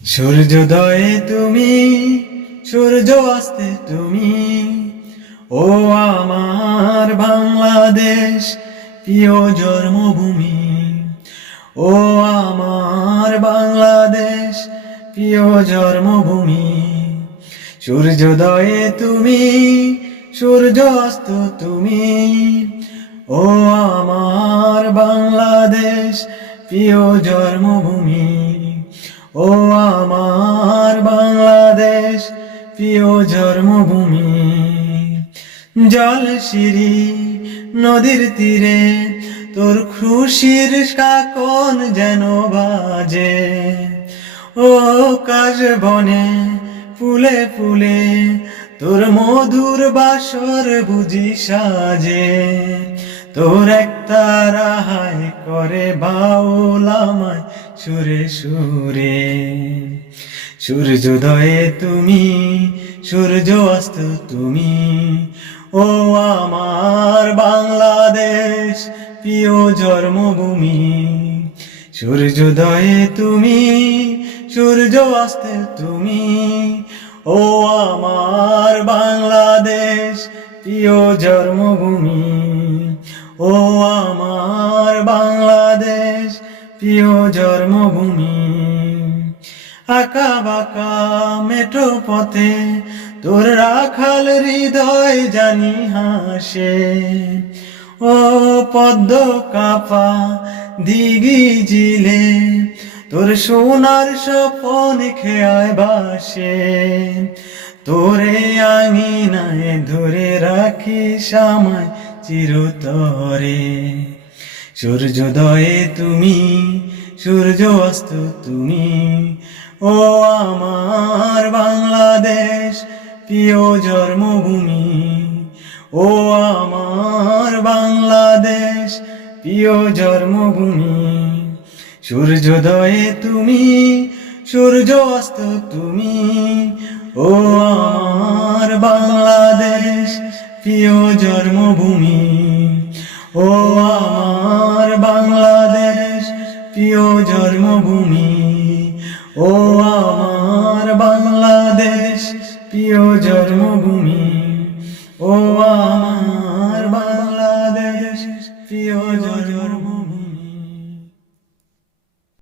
সূর্যোদয়ে তুমি, সূর্য অস্তে তুমি, ও আমার বাংলাদেশ প্রিয় জন্মভূমি। ও আমার বাংলাদেশ প্রিয় জন্মভূমি। সূর্যোদয়ে তুমি, সূর্য অস্ত তুমি, ও আমার বাংলাদেশ প্রিয় জন্মভূমি। ও আমার বাংলাদেশ প্রিয় জন্মভূমি। জলশিরি নদীর তীরে তোর খুশির কাকন যেন বাজে। ও কাশ বনে ফুলে ফুলে তোর মধুর বাসর বুঝি সাজে। তোর একতারা হায় করে বাউল আমায় সুরে সুরে। সূর্যোদয়ে তুমি, সূর্য অস্ত তুমি, ও আমার বাংলাদেশ প্রিয় জন্মভূমি। সূর্যোদয়ে তুমি, সূর্য অস্তে তুমি, ও আমার বাংলাদেশ প্রিয় জন্মভূমি। ও আমার বাংলাদেশ প্রিয় জন্মভূমি। আঁকা বাঁকা মেঠো পথে তোর রাখাল হৃদয় জানি হাসে। ও পদ্ম কাপা দিঘি জিলে তোর সোনার স্বপন খেয়ায় বাসে। তোরে আঙিনায় ধরে রাখিস আমায় চিরতরে। সূর্যোদয়ে তুমি, সূর্য অস্ত তুমি, ও আমার বাংলাদেশ প্রিয় জন্মভূমি। ও আমার বাংলাদেশ প্রিয় জন্মভূমি। সূর্যোদয়ে তুমি, সূর্য অস্ত তুমি, ও আমার বাংলাদেশ প্রিয় জন্মভূমি। ও আমার বাংলাদেশ প্রিয় জন্মভূমি। ও আমার বাংলাদেশ প্রিয় জন্মভূমি।